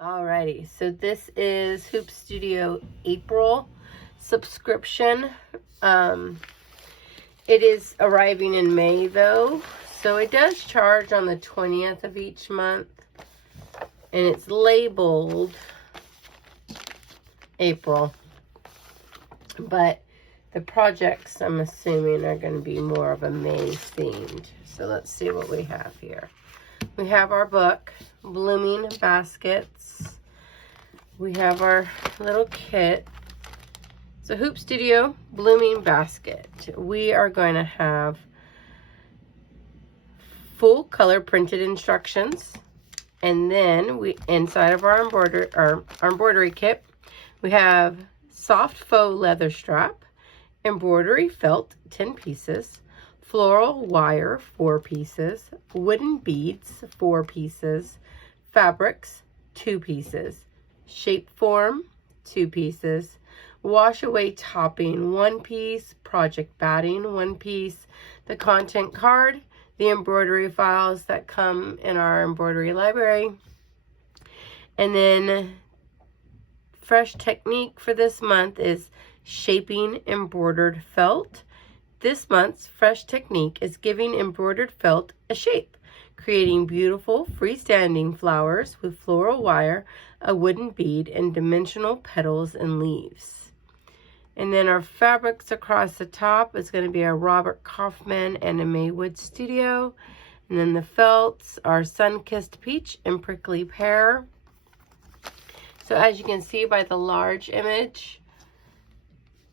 Alrighty, so this is Hoop Studio April subscription. It is arriving in May though, so it does charge on the 20th of each month, and it's labeled April, but the projects I'm assuming are going to be more of a May themed. So let's see what we have here. We have our book, Blooming Baskets. We have our little kit. It's a Hoop Studio Blooming Basket. We are going to have full color printed instructions. And then we inside of our embroidery kit, we have soft faux leather strap, embroidery felt 10 pieces, floral wire 4 pieces, wooden beads 4 pieces, fabrics 2 pieces, shape form 2 pieces, wash away topping 1 piece, project batting 1 piece, the content card, the embroidery files that come in our embroidery library, and then fresh technique for this month is shaping embroidered felt. This month's fresh technique is giving embroidered felt a shape, creating beautiful freestanding flowers with floral wire, a wooden bead, and dimensional petals and leaves. And then our fabrics across the top is going to be a Robert Kaufman and a Maywood Studio. And then the felts are Sun-Kissed Peach and Prickly Pear. So as you can see by the large image,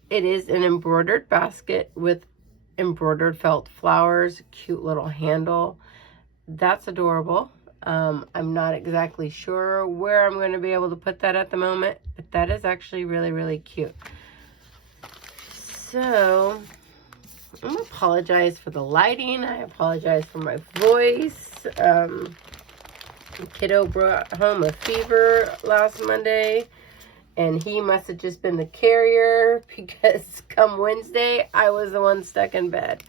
it is an embroidered basket with embroidered felt flowers, cute little handle. That's adorable. I'm not exactly sure where I'm going to be able to put that at the moment, but that is actually really, really cute. So I'm going to apologize for the lighting. I apologize for my voice. Kiddo brought home a fever last Monday, and he must have just been the carrier because come Wednesday, I was the one stuck in bed.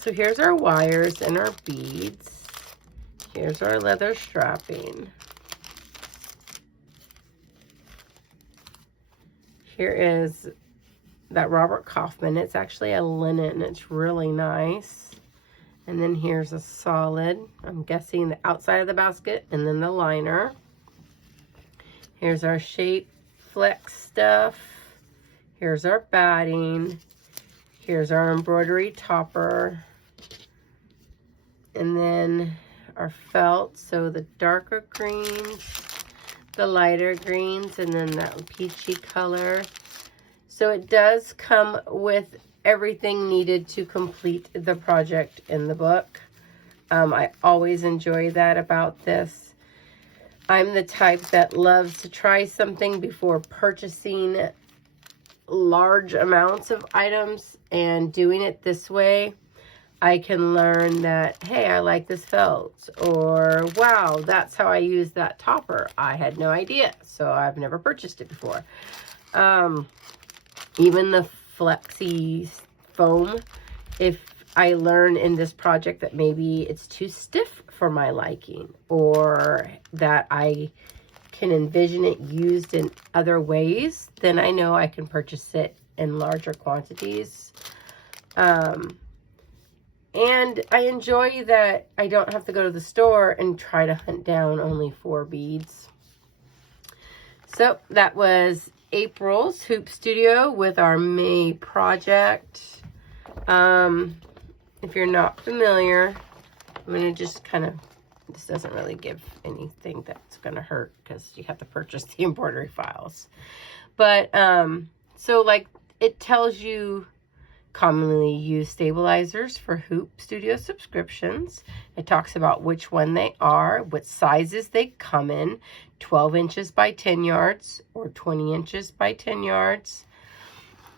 So here's our wires and our beads. Here's our leather strapping. Here is that Robert Kaufman. It's actually a linen. It's really nice. And then here's a solid, I'm guessing the outside of the basket, and then the liner. Here's our shape flex stuff. Here's our batting. Here's our embroidery topper. And then our felt, so the darker greens, the lighter greens, and then that peachy color. So it does come with everything needed to complete the project in the book. I always enjoy that about this. I'm the type that loves to try something before purchasing large amounts of items, and doing it this way, I can learn that, hey, I like this felt, or wow, that's how I use that topper. I had no idea, so I've never purchased it before. Even the flexi foam, if I learn in this project that maybe it's too stiff for my liking, or that I can envision it used in other ways, then I know I can purchase it in larger quantities. And I enjoy that I don't have to go to the store and try to hunt down only 4 beads. So that was April's Hoop Studio with our May project. If you're not familiar, I'm going to just kind of, this doesn't really give anything that's going to hurt because you have to purchase the embroidery files. But, so like it tells you commonly used stabilizers for Hoop Studio subscriptions. It talks about which one they are, what sizes they come in, 12 inches by 10 yards or 20 inches by 10 yards.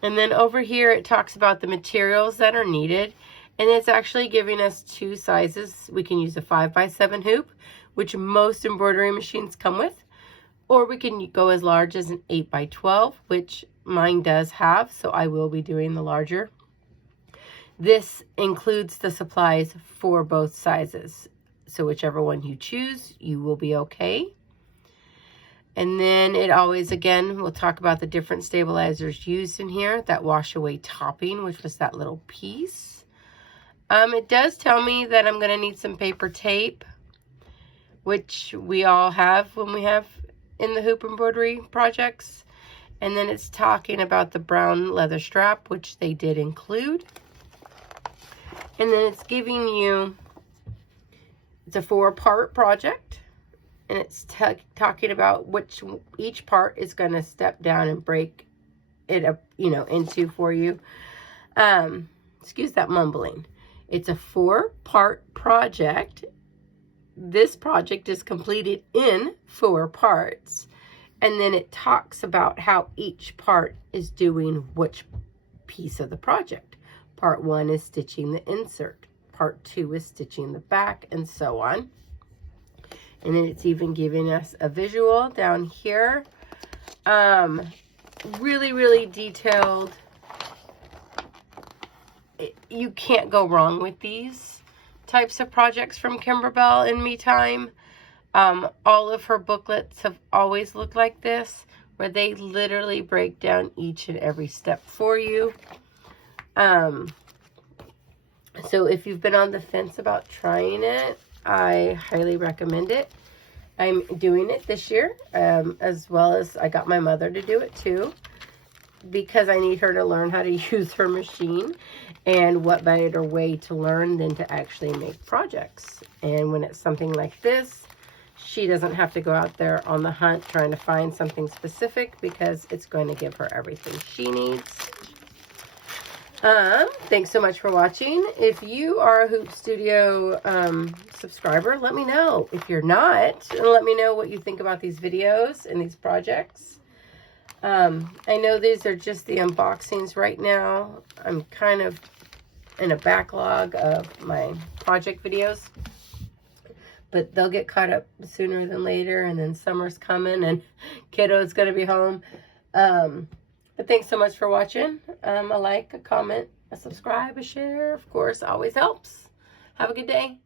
And then over here it talks about the materials that are needed. And it's actually giving us 2 sizes. We can use a 5x7 hoop, which most embroidery machines come with. Or we can go as large as an 8x12, which mine does have, so I will be doing the larger. This includes the supplies for both sizes. So whichever one you choose, you will be okay. And then it always, again, we'll talk about the different stabilizers used in here. That wash away topping, which was that little piece. It does tell me that I'm going to need some paper tape, which we all have when we have in the hoop embroidery projects. And then it's talking about the brown leather strap, which they did include. And then it's giving you, it's a 4-part project. And it's talking about which each part is going to step down and break it up, you know, into for you. Excuse that mumbling. It's a 4-part project. This project is completed in 4 parts. And then it talks about how each part is doing which piece of the project. Part 1 is stitching the insert. Part 2 is stitching the back, and so on. And then it's even giving us a visual down here. Really, really detailed. You can't go wrong with these types of projects from Kimberbell and MeTime. All of her booklets have always looked like this, where they literally break down each and every step for you. So if you've been on the fence about trying it, I highly recommend it. I'm doing it this year, as well as I got my mother to do it too, because I need her to learn how to use her machine, and what better way to learn than to actually make projects. And when it's something like this, she doesn't have to go out there on the hunt trying to find something specific, because it's going to give her everything she needs. Thanks so much for watching. If you are a Hoop Studio subscriber, let me know. If you're not, let me know what you think about these videos and these projects. I know these are just the unboxings right now. I'm kind of in a backlog of my project videos, but they'll get caught up sooner than later, and then summer's coming and kiddo's gonna be home. But thanks so much for watching. A like, a comment, a subscribe, a share, of course, always helps. Have a good day.